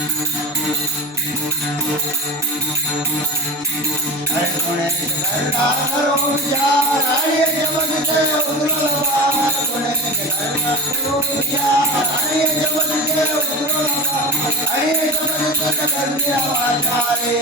अरे गुणेश्वर करो विचार हरे जगत जय उद्रलवार गुणेश्वर करो विचार हरे जगत जय उद्रलवार हरे जगत जय कन्या वाचारे